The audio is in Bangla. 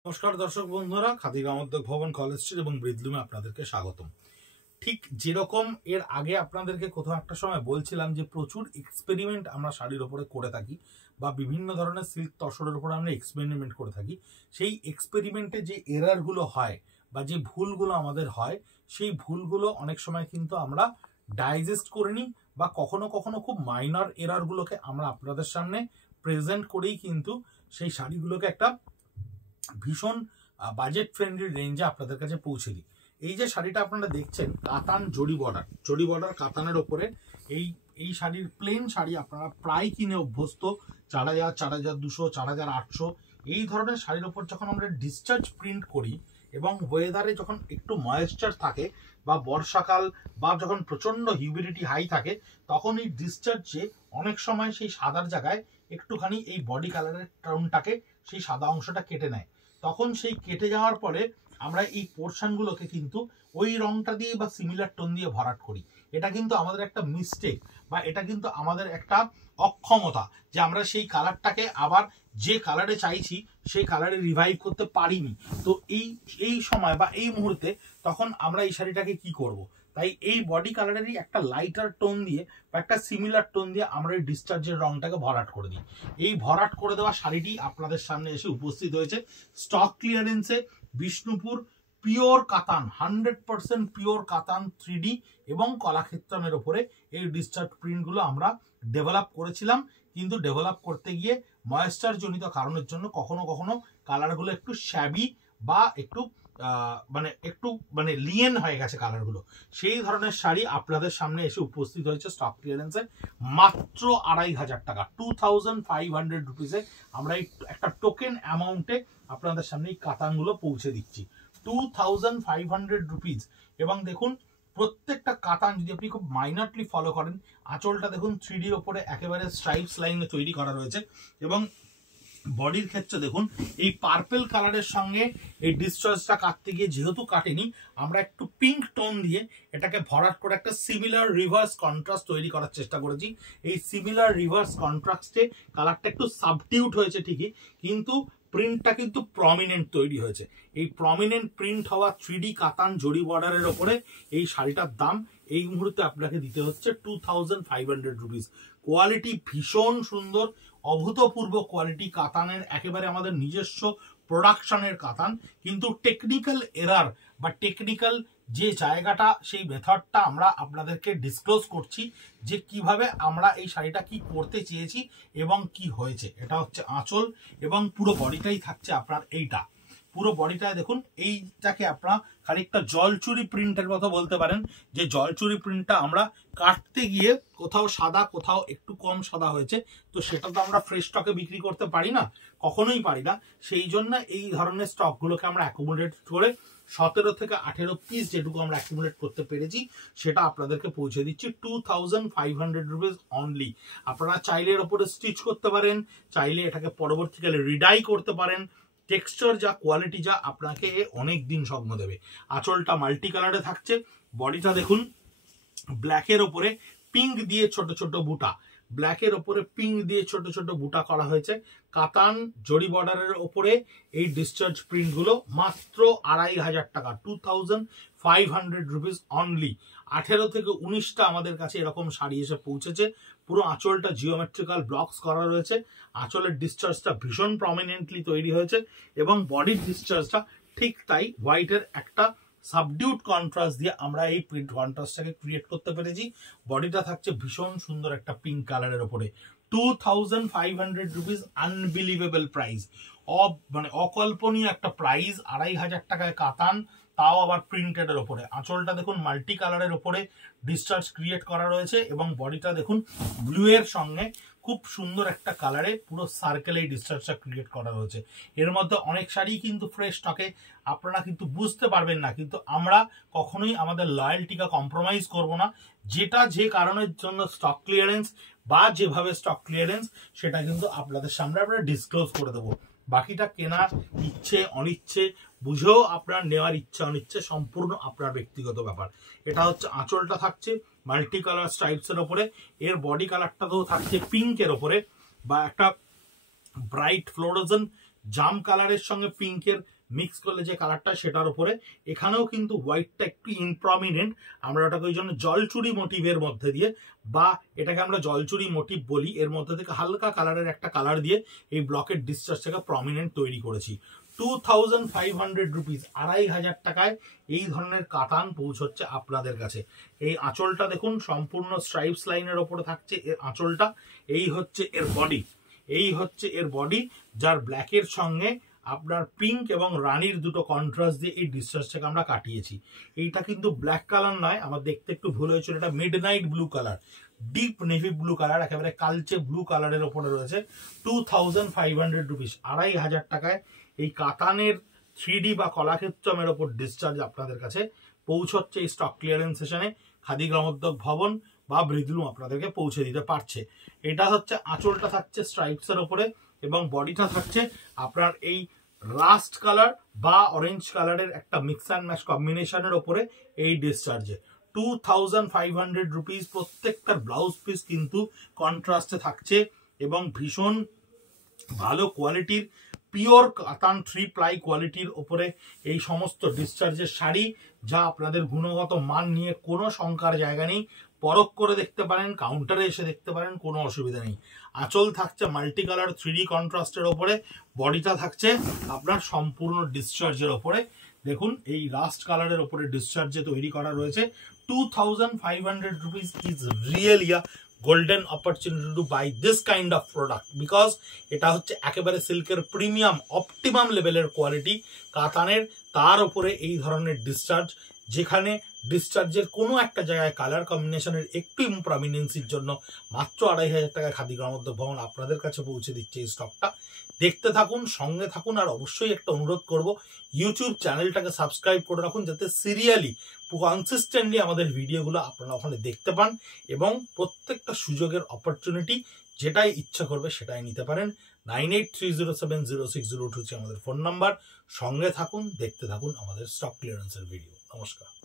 নমস্কার দর্শক বন্ধুরা, খাদি গ্রামোদ্যোগ ভবন কলেজ স্ট্রিট এবং ব্রিদলুমে আপনাদেরকে স্বাগতম। ঠিক যেরকম এর আগে আপনাদেরকে কোথাও একটা সময় বলছিলাম যে প্রচুর এক্সপেরিমেন্ট আমরা শাড়ির ওপরে করে থাকি বা বিভিন্ন ধরনের সিল্ক তসরের উপরে আমরা এক্সপেরিমেন্ট করে থাকি। সেই এক্সপেরিমেন্টে যে এরারগুলো হয় বা যে ভুলগুলো আমাদের হয়, সেই ভুলগুলো অনেক সময় কিন্তু আমরা ডাইজেস্ট করে নিই বা কখনো কখনো খুব মাইনর এরারগুলোকে আমরা আপনাদের সামনে প্রেজেন্ট করেই কিন্তু সেই শাড়িগুলোকে একটা ভীষণ বাজেট ফ্রেন্ডলি রেঞ্জে আপনাদের কাছে পৌঁছে দিই। এই যে শাড়িটা আপনারা দেখছেন, কাতান জরি বর্ডার কাতানের ওপরে এই শাড়ির প্লেন শাড়ি আপনারা প্রায় কিনে অভ্যস্ত। 4000, 4200, 4800 এই ধরনের শাড়ির ওপর যখন আমরা ডিসচার্জ প্রিন্ট করি এবং ওয়েদারে যখন একটু ময়েশ্চার থাকে বা বর্ষাকাল বা যখন প্রচন্ড হিউমিডিটি হাই থাকে, তখন এই ডিসচার্জে অনেক সময় সেই সাদার জায়গায় একটুখানি এই বডি কালারের টাউনটাকে সেই সাদা অংশটা কেটে নেয়। তখন সেই কেটে যাওয়ার পরে আমরা এই পোর্শনগুলোকে কিন্তু ওই রংটা দিয়ে বা সিমিলার টোন দিয়ে ভরাট করি। এটা কিন্তু আমাদের একটা মিস্টেক বা এটা কিন্তু আমাদের একটা অক্ষমতা যে আমরা সেই কালারটাকে আবার যে কালারে চাইছি সেই কালারে রিভাইভ করতে পারিনি। তো এই সময় বা এই মুহূর্তে তখন আমরা এই শাড়িটাকে কি করব? তাই এই বডি কালারেরই একটা লাইটার টোন দিয়ে বা একটা সিমিলার টোন দিয়ে আমরা এই ডিসচার্জের রংটাকে ভরাট করে দিই। এই ভরাট করে দেওয়া শাড়িটি আপনাদের সামনে এসে উপস্থিত হয়েছে স্টক ক্লিয়ারেন্সে বিষ্ণুপুর পিওর কাতান, 100% পিওর কাতান 3D এবং কলাক্ষেত্রমের ওপরে এই ডিসচার্জ প্রিন্টগুলো আমরা ডেভেলপ করেছিলাম। কিন্তু ডেভেলপ করতে গিয়ে ময়েশ্চার জনিত কারণের জন্য কখনো কখনো কালারগুলো একটু শ্যাবি বা একটু লিয়েন হয়ে গেছে কালারগুলো। সেই ধরনের শাড়ি আপনাদের সামনে এসে উপস্থিত হয়েছে স্টক ক্লিয়ারেন্সে মাত্র 2500 টাকা, 2500 রুপিসে আমরা একটা টোকেন অ্যামাউন্টে আপনাদের সামনে এই কাতানগুলো পৌঁছে দিচ্ছি 2500 রুপিস। এবং দেখুন প্রত্যেকটা কাতান যদি আপনি খুব মাইনরলি ফলো করেন, আঁচলটা দেখুন 3Dর ওপরে একেবারে স্ট্রাইপস লাইনে তৈরি করা রয়েছে এবং বডির ক্ষেত্রে দেখুন এই পার্পল কালারের সঙ্গে এই ডিসচার্জটা কাটতে গিয়ে যেহেতু কাটেনি, আমরা একটু পিঙ্ক টোন দিয়ে এটাকে ভরাট করে একটা সিমিলার রিভার্স কন্ট্রাস্ট তৈরি করার চেষ্টা করেছি। এই সিমিলার রিভার্স কন্ট্রাস্টে কালারটা একটু সাবটিউট হয়েছে ঠিকই, কিন্তু প্রিন্টটা কিন্তু প্রমিনেন্ট তৈরি হয়েছে। এই প্রমিনেন্ট প্রিন্ট হওয়া 3D কাতান জরি বর্ডারের ওপরে এই শাড়িটার দাম এই মুহূর্তে আপনাকে দিতে হচ্ছে 2500 রুপিস। কোয়ালিটি ভীষণ সুন্দর, অভূতপূর্ব কোয়ালিটি কাতানের, একেবারে আমাদের নিজস্ব প্রোডাকশনের কাতান। কিন্তু টেকনিক্যাল এরার বা টেকনিক্যাল যে জায়গাটা, সেই মেথডটা আমরা আপনাদেরকে ডিসক্লোজ করছি যে কিভাবে আমরা এই শাড়িটা কি করতে চেয়েছি এবং কি হয়েছে। এটা হচ্ছে আঁচল এবং পুরো বডিটাই থাকছে আপনার এইটা। পুরো বডিটায় দেখুন এইটাকে আপনারা খানিকটা জলচুরি প্রিন্টের মতো বলতে পারেন, যে জলচুরি প্রিন্টটা আমরা কাটতে গিয়ে কোথাও সাদা কোথাও একটু কম সাদা হয়েছে, তো সেটা তো আমরা ফ্রেশ স্টকে বিক্রি করতে পারি না, কখনোই পারি না। সেই জন্য এই ধরনের স্টকগুলোকে আমরা অ্যাকুমুলেট করে 17 থেকে 18 পিস যেটুকু আমরা অ্যাকুমুলেট করতে পেরেছি সেটা আপনাদেরকে পৌঁছে দিচ্ছি 2500 রুপিস অনলি। আপনারা চাইলে এর ওপরে স্টিচ করতে পারেন, চাইলে এটাকে পরবর্তীকালে রিডাই করতে পারেন। টেক্সচার যা, কোয়ালিটি যা, আপনাকে অনেক দিন স্বপ্ন দেবে। আঁচলটা মাল্টি কালারে থাকছে, বডিটা দেখুন ব্ল্যাকের ওপরে পিঙ্ক দিয়ে ছোট ছোট বুটা, ব্ল্যাকের ওপরে পিঙ্ক দিয়ে ছোট ছোট বুটা করা হয়েছে। কাতান জরি বর্ডারের ওপরে এই ডিসচার্জ প্রিন্টগুলো মাত্র 2500 টাকা, 2500 রুপিস অনলি। 18 থেকে 19টা আমাদের কাছে এরকম শাড়ি এসে পৌঁছেছে। পুরো আঁচলটা জিওমেট্রিক্যাল ব্লকস করা রয়েছে, আঁচলের ডিসচার্জটা ভীষণ প্রমিনেন্টলি তৈরি হয়েছে এবং বডির ডিসচার্জটা ঠিক তাই হোয়াইটের একটা সাবডিউট কন্ট্রাস্ট দিয়ে আমরা এই প্রিন্ট কন্ট্রাস্টটাকে ক্রিয়েট করতে পেরেছি। বডিটা থাকছে ভীষণ সুন্দর একটা পিঙ্ক কালারের ওপরে। 2500 রুপিস, আনবিলিভেবল প্রাইস, অকল্পনীয় একটা প্রাইস। 2500 টাকায় কাতান, তাও আবার প্রিন্টেডের ওপরে। আঁচলটা দেখুন মাল্টি কালারের ওপরে ডিসচার্জ ক্রিয়েট করা রয়েছে এবং বডিটা দেখুন ব্লু এর সঙ্গে খুব সুন্দর একটা কালারে পুরো সার্কেল এই ডিসচার্জটা ক্রিয়েট করা রয়েছে। এর মধ্যে অনেক শাড়ি কিন্তু ফ্রেশ স্টকে, আপনারা কিন্তু বুঝতে পারবেন না, কিন্তু আমরা কখনোই আমাদের লয়্যালটিকে কম্প্রোমাইজ করব না। যেটা যে কারণের জন্য স্টক ক্লিয়ারেন্স বা যেভাবে স্টক ক্লিয়ারেন্স, সেটা কিন্তু আপনাদের সামনে আমরা ডিসক্লোজ করে দেবো। বাকিটা কেনার ইচ্ছে অনিচ্ছে বুঝেও আপনার নেওয়ার ইচ্ছা অনিচ্ছে সম্পূর্ণ আপনার ব্যক্তিগত ব্যাপার। এটা হচ্ছে আঁচলটা থাকছে মাল্টি কালার স্ট্রাইপসের ওপরে, এর বডি কালারটা তো থাকছে পিঙ্কের ওপরে বা একটা ব্রাইট ফ্লোরোজেন জাম কালারের সঙ্গে পিঙ্কের মিক্স করলে যে কালারটা সেটার উপরে, এখানেও কিন্তু হোয়াইটটা একটু ইনপ্রমিনেন্ট, আমরা ওটাকে ওই জন্য জলচুরি মোটিভের মধ্যে দিয়ে, বা এটাকে আমরা জলচুরি মোটিভ বলি, এর মধ্যে থেকে হালকা কালারের একটা কালার দিয়ে এই ব্লকের ডিসচার্জটাকে প্রমিনেন্ট তৈরি করেছি। 2500 রুপিস, 2500 টাকায় এই ধরনের কাতান পৌঁছচ্ছে আপনাদের কাছে। এই আঁচলটা দেখুন সম্পূর্ণ স্ট্রাইপস লাইনের ওপরে থাকছে এর আঁচলটা। এই হচ্ছে এর বডি, এই হচ্ছে এর বডি, যার ব্ল্যাকের সঙ্গে আপনার পিঙ্ক এবং রানীর দুটো কন্ট্রাস্ট দিয়ে এই ডিসচার্জটাকে আমরা কাটিয়েছি। এইটা কিন্তু ব্ল্যাক কালার নয়, আমার দেখতে একটু ভুল হয়েছিল, এটা midnight blue colour, deep navy blue colour, একেবারে কালচে ব্লু কালারের ওপরে রয়েছে। 2500 রুপিস, 2500 টাকায় এই কাতানের 3D বা কলাক্ষেত্রমের ওপর ডিসচার্জ আপনাদের কাছে পৌঁছচ্ছে এই স্টক ক্লিয়ারেন্স সেশনে। খাদি গ্রামোদ্যোগ ভবন বা ব্রিদলুম আপনাদেরকে পৌঁছে দিতে পারছে। এটা হচ্ছে আঁচলটা থাকছে স্ট্রাইপসের ওপরে এবং বডিটা থাকছে আপনার এই রাস্ট কালার বা অরেঞ্জ কালারের একটা মিক্স অ্যান্ড ম্যাচ কম্বিনেশনের ওপরে এই ডিসচার্জে। 2500 রুপিস, প্রত্যেকটার ব্লাউজ পিস কিন্তু কন্ট্রাস্টে থাকছে এবং ভীষণ ভালো কোয়ালিটির পিওর কাতান 3 প্লাই কোয়ালিটির ওপরে এই সমস্ত ডিসচার্জের শাড়ি, যা আপনাদের গুণগত মান নিয়ে কোনো শঙ্কার জায়গা নেই। পরখ করে দেখতে পারেন, কাউন্টারে এসে দেখতে পারেন, কোনো অসুবিধা নেই। আঁচল থাকছে মাল্টি কালার 3D কন্ট্রাস্টের ওপরে, বডিটা থাকছে আপনার সম্পূর্ণ ডিসচার্জের ওপরে। দেখুন এই রাস্ট কালারের ওপরে ডিসচার্জে তৈরি করা রয়েছে। 2500 rupees is really a golden opportunity to buy this kind of product, because এটা হচ্ছে একেবারে সিল্কের প্রিমিয়াম অপটিমাম লেভেলের কোয়ালিটি কাতানের, তার উপরে এই ধরনের ডিসচার্জ, যেখানে ডিসচার্জের কোনো একটা জায়গায় কালার কম্বিনেশনের একটু ইমপ্রমিনেন্সির জন্য মাত্র 2500 টাকায় খাদি গ্রামোদ্যোগ ভবন আপনাদের কাছে পৌঁছে দিচ্ছে এই স্টকটা। দেখতে থাকুন, সঙ্গে থাকুন, আর অবশ্যই একটা অনুরোধ করব, ইউটিউব চ্যানেলটাকে সাবস্ক্রাইব করে রাখুন, যাতে সিরিয়ালি কনসিস্টেন্টলি আমাদের ভিডিওগুলো আপনারা ওখানে দেখতে পান এবং প্রত্যেকটা সুযোগের অপরচুনিটি যেটাই ইচ্ছা করবে সেটাই নিতে পারেন। 9830706023 আমাদের ফোন নাম্বার। সঙ্গে থাকুন, দেখতে থাকুন আমাদের স্টক ক্লিয়ারেন্সের ভিডিও। নমস্কার।